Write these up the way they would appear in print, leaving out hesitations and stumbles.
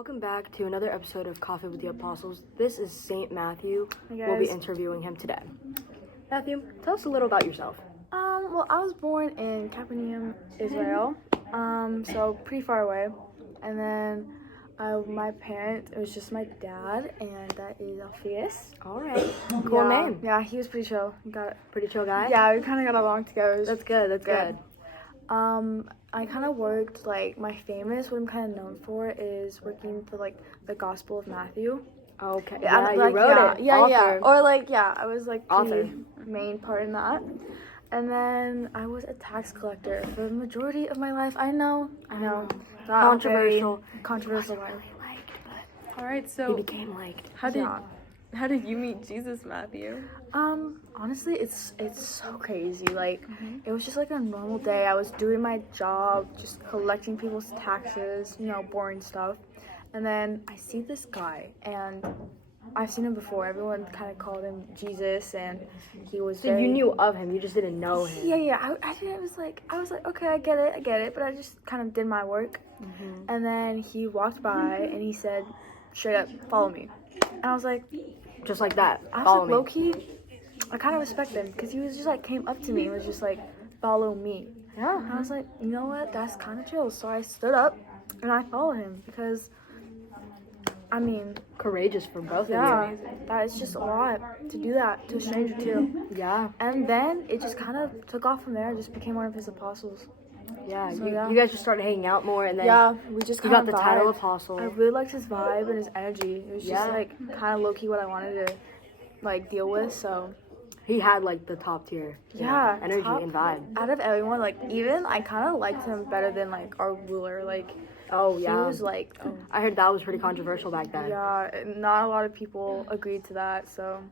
Welcome back to another episode of Coffee with the Apostles. This is Saint Matthew. Hey We'll be guys. interviewing him today. Matthew, tell us a little about yourself. Well, I was born in Capernaum, Israel, so pretty far away. And then my parents, it was just my dad, and that is Alpheus. All right. Cool name. Yeah, he was pretty chill. Pretty chill guy? Yeah, we kind of got along together. That's good. I kind of worked, what I'm kind of known for is working for, the Gospel of Matthew. Okay. Yeah, you wrote it. Yeah. Author. Or, I was, Author. pretty main part in that. And then I was a tax collector for the majority of my life. I know. Not Controversial. a very controversial life. All right, He so became liked. how did you meet Jesus, Matthew? Honestly, it's so crazy. It was just a normal day. I was doing my job, just collecting people's taxes, boring stuff. And then I see this guy, and I've seen him before. Everyone kind of called him Jesus, and he was So you knew of him, you just didn't know him. Yeah. I was like, okay, I get it. But I just kind of did my work. And then he walked by, and he said, straight up, follow me. And I was like, Just like that. I was Follow like, me. low-key, I kind of respect him, because he was just came up to me and was just follow me. Yeah. And I was like, you know what, that's kind of chill. So I stood up and I followed him, because Courageous for both yeah, of that is just a lot to do that to a stranger too. you. Yeah. And then it just kind of took off from there. I just became one of his apostles. Yeah. So, you yeah. guys just started hanging out more, and then Yeah, we just you kind got of the title vibed. apostle. I really liked his vibe and his energy. It was just Yeah. kind of low-key what I wanted to deal with. So He had the top tier. yeah, Energy top- and vibe. out of everyone, even I kind of liked him better than our ruler. Oh He yeah. was I heard that was pretty controversial back then. yeah, not a lot of people agreed to that. So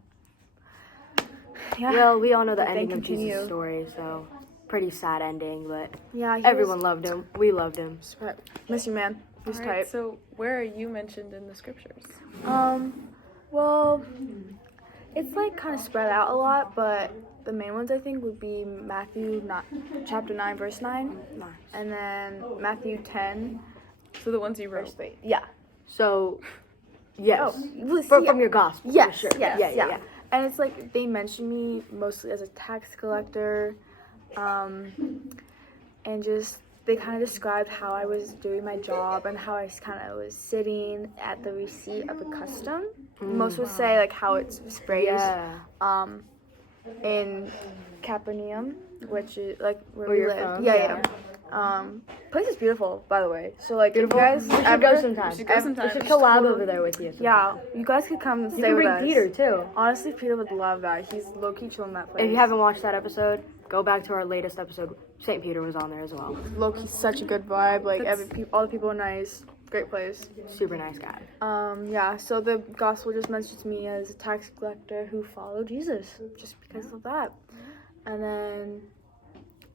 yeah, Well, we all know the But they ending of Jesus' continue. story, so pretty sad ending, but yeah, he everyone was, loved him. We loved him. miss you, man. He was All right, tight. so where are you mentioned in the scriptures? Well, it's kind of spread out a lot, but the main ones I think would be Matthew chapter 9 verse 9, Nice. and then Matthew 10 So the ones you verse wrote. 3. Yeah. So, yes. well, From yeah. your gospel. Yes, for sure. yes, Yeah. And it's they mention me mostly as a tax collector, and just they kind of described how I was doing my job and how I kind of was sitting at the receipt of a custom. Most would say how it's phrased. Yeah. In Capernaum, which is where Where we you're live. from, Yeah. Place is beautiful, by the way. So if you guys We should ever go sometime. We should go sometime. We should collab over there with you. Yeah, you guys could come You stay can with bring us. Peter too. Honestly, Peter would love that. He's low key chilling that place. If you haven't watched that episode, go back to our latest episode. St. Peter was on there as well. low key, such a good vibe. That's- All the people are nice. Great place. Super nice guy. Yeah. So the gospel just mentions me as a tax collector who followed Jesus, just because of that. And then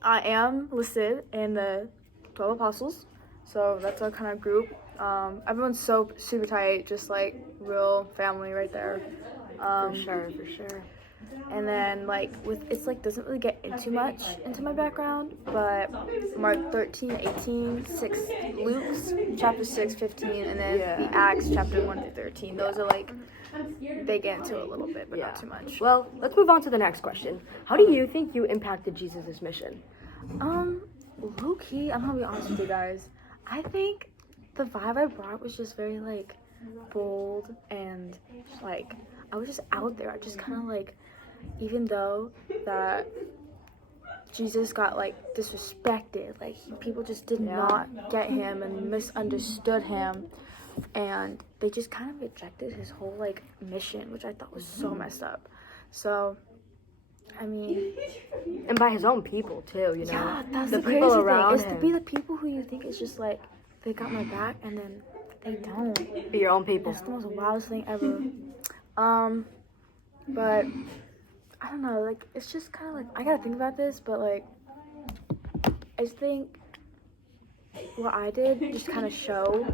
I am listed in the 12 apostles. So that's our kind of group. Everyone's so super tight, just real family right there. For sure. And then doesn't really get into much into my background, but Mark 13, 18, 6 Luke's chapter 6, 15, and then the Acts chapter 1 through 13. Those are they get into a little bit, but not too much. Well, let's move on to the next question. How do you think you impacted Jesus' mission? Low key, I'm gonna be honest with you guys. I think the vibe I brought was just very bold and I was just out there. I just kind of even though that Jesus got disrespected, people just did not get him and misunderstood him, and they just kind of rejected his whole mission, which I thought was so messed up. So And by his own people too, you know. yeah, that's the the people crazy around thing. Is him. to be the people who you think is just they got my back, and then they don't. Be your own people. It's the most wildest thing ever. But I don't know. It's just kind of I gotta think about this, but I just think what I did just kind of show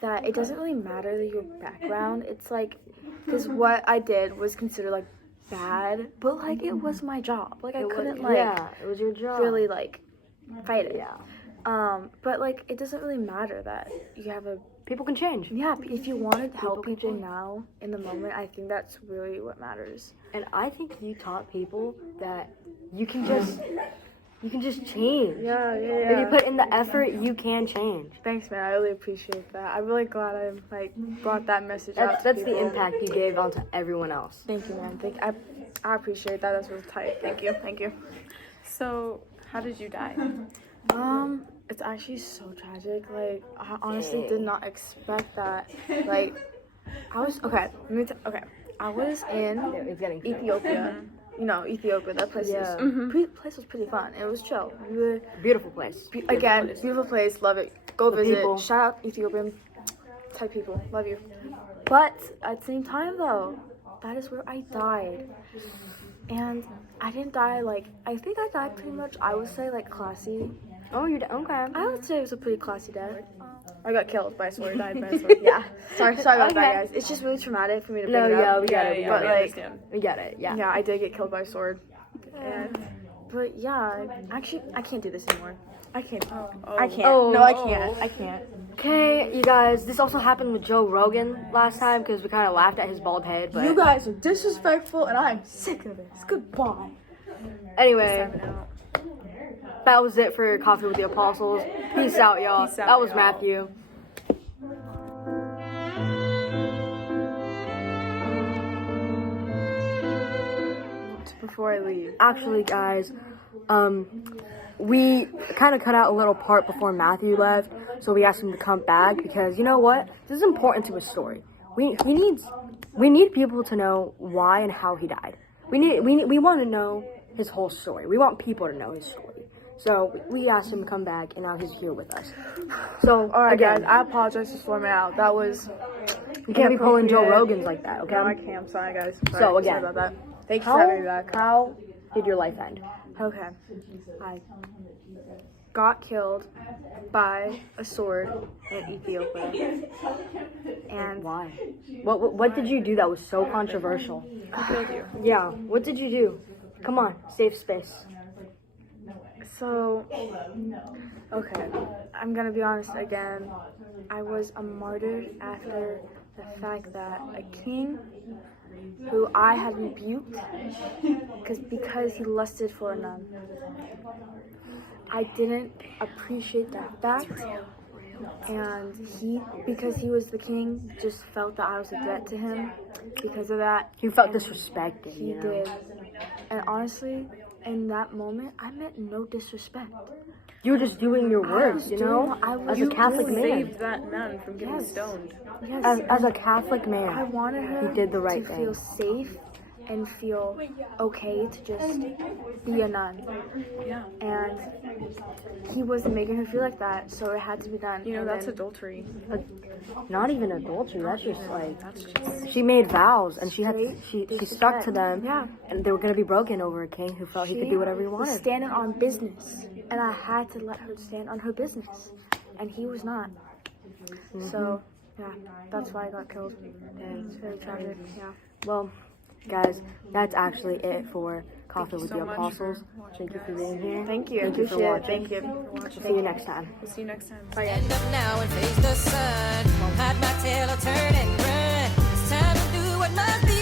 that it doesn't really matter your background. It's because what I did was considered bad, but it was my job. I couldn't it was your job. really fight it. Yeah. But it doesn't really matter that you have a people can change. Yeah, if you want to help can people change. now in the moment, I think that's really what matters. And I think you taught people that you can just change. Yeah. If you put in the effort, you can change. Thanks, man. I really appreciate that. I'm really glad I brought that message out. That's to the people. impact you gave onto everyone else. Thank you, man. I appreciate that. That's really tight. Thank you. So, how did you die? It's actually so tragic. Like, I honestly did not expect that. Like, I was okay. I was in It's getting Ethiopia. You know, Ethiopia. That place Yeah. place was pretty fun. It was chill. We were beautiful place. again beautiful place. Love it. Go The visit. people. Shout out Ethiopian type people. Love you. But at the same time, though, that is where I died. And I didn't die like I think I died pretty much. I would say like classy. Oh, you okay? I would say it was a pretty classy death. I got killed by a sword, died by a sword. Yeah. Sorry about that, Okay. guys. It's just really traumatic for me to bring No, it yeah, up. we get it. Yeah, but we like, understand. We get it. Yeah. yeah, I did get killed by a sword. But yeah, actually, I can't do this anymore. I can't. I can't. Oh. No, I can't. I can't. Okay, you guys. This also happened with Joe Rogan last time because we kind of laughed at his bald head. But You guys are disrespectful, and I'm sick of this. Goodbye. anyway, that was it for Coffee with the Apostles. Peace out, y'all. Peace out, That was y'all. Matthew. Before I leave. Actually, guys, we kind of cut out a little part before Matthew left, so we asked him to come back because you know what? This is important to his story. We need people to know why and how he died. We want to know his whole story. We want people to know his story. So we asked him to come back, and now he's here with us. So All right, again, guys. I apologize for storming out. That was. you can't be pulling Joe inappropriate. Rogans like that, okay? No, I can't. I'm sorry, guys. So, again, sorry about that. Thank you for having me back. how did your life end? Okay. I got killed by a sword in Ethiopia. And Why? What did you do that was so controversial? Who killed you? Yeah, what did you do? Come on, safe space. so, okay. I'm gonna be honest again. I was a martyr after the fact that a king who I had rebuked because he lusted for a nun. I didn't appreciate that fact. And because he was the king, just felt that I was a threat to him. Because of that, You felt disrespected, he you know? did. And honestly, in that moment, I meant no disrespect. You were just doing your work, was you doing know? what I was As a Catholic doing. man. Saved that nun from getting Yes. stoned. Yes. As a Catholic I man. wanted her You did the right to thing. feel safe and feel okay to just be a nun. Yeah. And he wasn't making her feel like that, so it had to be done. You know, And that's then- adultery. Not even adultery, that's just like, That's just. she made vows and she Straight stuck to them. Yeah. And they were going to be broken over a king who felt he could do whatever he was wanted. standing on business, and I had to let her stand on her business, and he was not. So, yeah, that's why I got killed. And it's very tragic. Yeah. Well, guys, that's actually it for Coffee with so the much Apostles. Thank you for being here. Thank you. Thank you for Appreciate it. watching. Thank you. See you next time. We'll see you next time. Stand up now and face the sun. Won't hide my tail or turn and run. It's time to do what must be